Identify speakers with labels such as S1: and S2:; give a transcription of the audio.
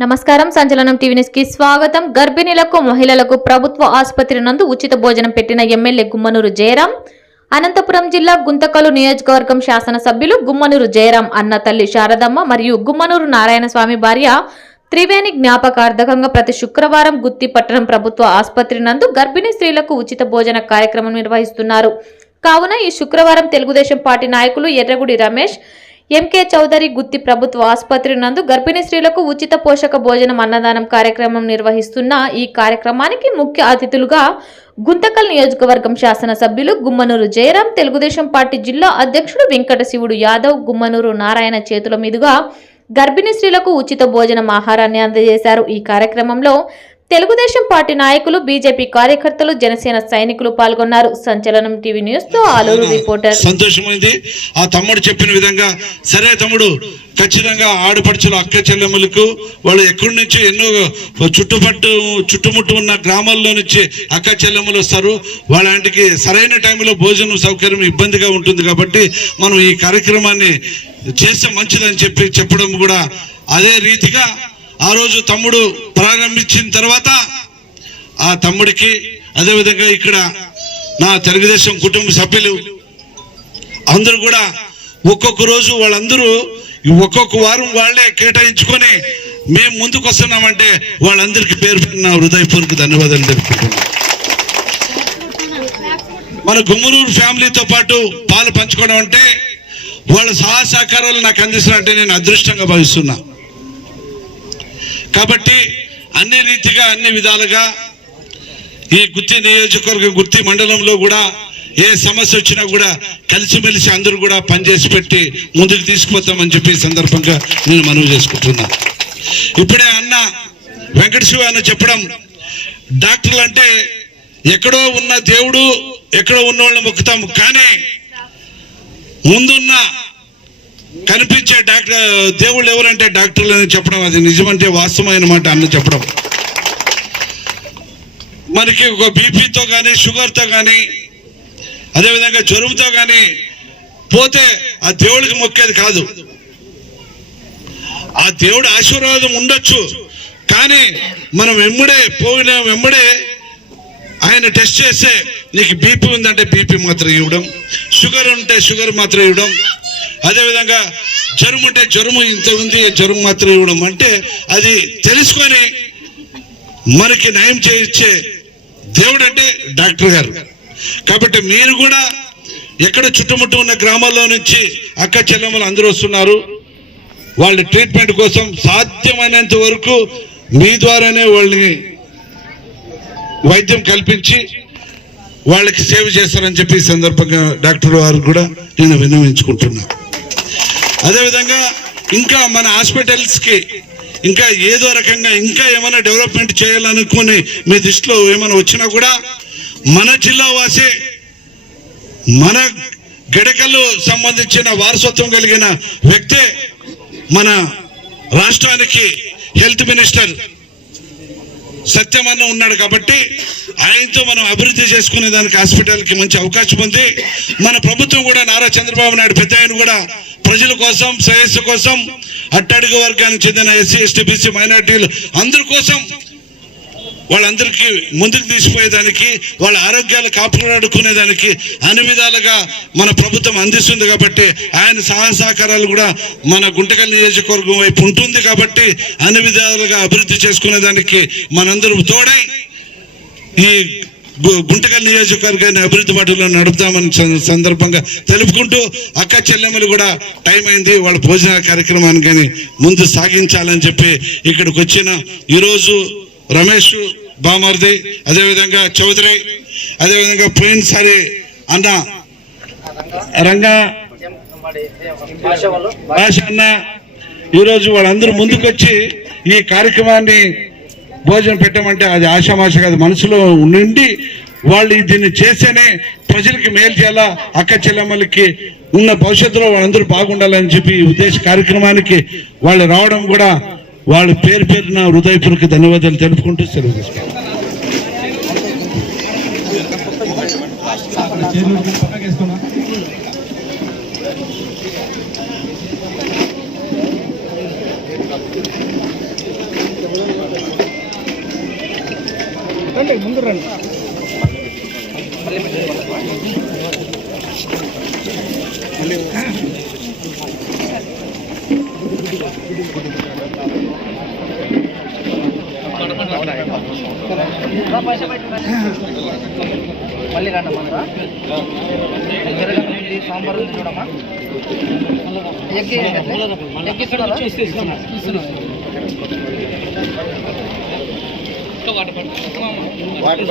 S1: నమస్కారం సంచలనం టీవీ న్యూస్కి స్వాగతం. గర్భిణీలకు మహిళలకు ప్రభుత్వ ఆసుపత్రి నందు ఉచిత భోజనం పెట్టిన ఎమ్మెల్యే గుమ్మనూరు జయరాం. అనంతపురం జిల్లా గుంతకలు నియోజకవర్గం శాసనసభ్యులు గుమ్మనూరు జయరాం అన్న తల్లి శారదమ్మ మరియు గుమ్మనూరు నారాయణ స్వామి భార్య త్రివేణి జ్ఞాపకార్థకంగా ప్రతి శుక్రవారం గుత్తి పట్టణం ప్రభుత్వ ఆసుపత్రి నందు గర్భిణీ స్త్రీలకు ఉచిత భోజన కార్యక్రమం నిర్వహిస్తున్నారు. కావున ఈ శుక్రవారం తెలుగుదేశం పార్టీ నాయకులు ఎర్రగుడి రమేష్ ఎంకే చౌదరి గుత్తి ప్రభుత్వ ఆసుపత్రి నందు గర్భిణీ స్త్రీలకు ఉచిత పోషక భోజనం అన్నదానం కార్యక్రమం నిర్వహిస్తున్న ఈ కార్యక్రమానికి ముఖ్య అతిథులుగా గుంతకల్ నియోజకవర్గం శాసనసభ్యులు గుమ్మనూరు జయరాం తెలుగుదేశం పార్టీ జిల్లా అధ్యక్షుడు వెంకట శివుడు యాదవ్ గుమ్మనూరు నారాయణ చేతుల మీదుగా గర్భిణీ స్త్రీలకు ఉచిత భోజనం ఆహారాన్ని అందజేశారు. ఈ కార్యక్రమంలో తెలుగుదేశం పార్టీ నాయకులు బీజేపీ కార్యకర్తలు జనసేన సైనికులు పాల్గొన్నారు. సంచలనం టీవీ న్యూస్తో ఆలూరు రిపోర్టర్.
S2: సంతోషమైంది. ఆ తమ్ముడు చెప్పిన విధంగా సరే తమ్ముడు ఖచ్చితంగా ఆడపడుచులు అక్క చెల్లెమ్మలకు వాళ్ళు ఎక్కడి నుంచి ఎన్నో చుట్టుపట్టు చుట్టుముట్టు ఉన్న గ్రామాల్లో నుంచి అక్క చెల్లెమ్మలు వస్తారు. వాళ్ళంటికి సరైన టైంలో భోజనం సౌకర్యం ఇబ్బందిగా ఉంటుంది కాబట్టి మనం ఈ కార్యక్రమాన్ని చేస్తే మంచిదని చెప్పి చెప్పడం కూడా అదే రీతిగా ఆ రోజు తమ్ముడు ప్రారంభించిన తర్వాత ఆ తమ్ముడికి అదేవిధంగా ఇక్కడ నా తెలుగుదేశం కుటుంబ సభ్యులు అందరూ కూడా ఒక్కొక్క రోజు వాళ్ళందరూ ఒక్కొక్క వారం వాళ్ళే కేటాయించుకొని మేము ముందుకు వస్తున్నామంటే వాళ్ళందరికీ పేరు పెట్టిన హృదయపూర్వక ధన్యవాదాలు తెలుపుకుంటున్నాను. మన గుమ్మనూరు ఫ్యామిలీతో పాటు పాలు పంచుకోవడం అంటే వాళ్ళ సహా సహకారాలు నాకు అందిస్తున్నారంటే నేను అదృష్టంగా భావిస్తున్నా. కాబట్టి అన్ని రీతిగా అన్ని విధాలుగా ఈ గుత్తి నియోజకవర్గ గుత్తి మండలంలో కూడా ఏ సమస్య వచ్చినా కూడా కలిసిమెలిసి అందరూ కూడా పనిచేసి పెట్టి ముందుకు తీసుకుపోతామని చెప్పి సందర్భంగా నేను మనవి చేసుకుంటున్నా. ఇప్పుడే అన్న వెంకట శివ అన్న చెప్పడం డాక్టర్లు అంటే ఎక్కడో ఉన్న దేవుడు ఎక్కడో ఉన్న వాళ్ళని మొక్కుతాము కానీ ముందున్న కనిపించే డాక్టర్ దేవుళ్ళు ఎవరంటే డాక్టర్లు అని చెప్పడం అది నిజమంటే వాస్తవమైన మాట అన్న చెప్పడం. మనకి ఒక బీపీతో కానీ షుగర్తో కానీ అదేవిధంగా జ్వరంతో కానీ పోతే ఆ దేవుడికి మొక్కేది కాదు. ఆ దేవుడి ఆశీర్వాదం ఉండొచ్చు. కానీ మనం వెంబడే పోయిన వెంబడే ఆయన టెస్ట్ చేస్తే నీకు బీపీ ఉందంటే బీపీ మాత్రం ఇవ్వడం షుగర్ ఉంటే షుగర్ మాత్రం ఇవ్వడం అదేవిధంగా జ్వరం ఉంటే జ్వరం ఇంత ఉంది జ్వరం మాత్రం ఇవ్వడం. అంటే అది తెలుసుకొని మనకి నయం చేయించే దేవుడు అంటే డాక్టర్ గారు. కాబట్టి మీరు కూడా ఎక్కడ చుట్టుముట్టు ఉన్న గ్రామాల్లో నుంచి అక్క చెల్లెమ్మలు అందరూ వస్తున్నారు. వాళ్ళ ట్రీట్మెంట్ కోసం సాధ్యమైనంత వరకు మీ ద్వారానే వాళ్ళని వైద్యం కల్పించి వాళ్ళకి సేవ చేస్తారని చెప్పి సందర్భంగా డాక్టర్ వారు కూడా నేను విన్నవించుకుంటున్నా. అదేవిధంగా ఇంకా మన హాస్పిటల్స్కి ఇంకా ఏదో రకంగా ఇంకా ఏమైనా డెవలప్మెంట్ చేయాలనుకుని మీ దృష్టిలో ఏమైనా వచ్చినా కూడా మన జిల్లా వాసే మన గడకలు సంబంధించిన వారసత్వం కలిగిన వ్యక్తే మన రాష్ట్రానికి హెల్త్ మినిస్టర్ సత్యమన్న ఉన్నాడు కాబట్టి ఆయనతో మనం అభివృద్ధి చేసుకునే దానికి హాస్పిటల్కి మంచి అవకాశం ఉంది. మన ప్రభుత్వం కూడా నారా చంద్రబాబు నాయుడు పెద్ద ఆయన కూడా ప్రజల కోసం శ్రేయస్సు కోసం అట్టడుగు వర్గానికి చెందిన ఎస్సీ ఎస్టీ బీసీ మైనార్టీలు అందరి కోసం వాళ్ళందరికీ ముందుకు తీసుకుపోయేదానికి వాళ్ళ ఆరోగ్యాలు కాపాడుకునేదానికి అన్ని విధాలుగా మన ప్రభుత్వం అందిస్తుంది కాబట్టి ఆయన సహాయ సహకారాలు కూడా మన గుంటకల్ నియోజకవర్గం వైపు ఉంటుంది కాబట్టి అన్ని విధాలుగా అభివృద్ధి చేసుకునేదానికి మనందరూ తోడై ఈ గు- గుంటకల్ నియోజకవర్గాన్ని అభివృద్ధి బాటలో నడుపుతామని సందర్భంగా తెలుపుకుంటూ అక్క చెల్లెమ్మలు కూడా టైం అయింది వాళ్ళ భోజన కార్యక్రమాన్ని కానీ ముందు సాగించాలని చెప్పి ఇక్కడికి వచ్చిన ఈరోజు రమేష్ బామర్ది అదేవిధంగా చౌదరి అదేవిధంగా పోయినసారి అన్న రంగా భాష అన్న. ఈరోజు వాళ్ళందరూ ముందుకొచ్చి ఈ కార్యక్రమాన్ని భోజనం పెట్టమంటే అది ఆశామాష కాదు మనసులో నుండి వాళ్ళు దీన్ని చేస్తేనే ప్రజలకి మేలు చేయాలా అక్క చెల్లెమ్మలకి ఉన్న భవిష్యత్తులో వాళ్ళందరూ బాగుండాలని చెప్పి ఉద్దేశ కార్యక్రమానికి వాళ్ళు రావడం కూడా వాళ్ళ పేరు పేరున హృదయపూర్వక ధన్యవాదాలు తెలుపుకుంటూ సెలవు
S3: ముందు రండి.
S4: రండి. మన సాంబార్ ఉంది చూడమ్మా. ఎగ్గి ఎగ్గిస్తున్నారా వాటర్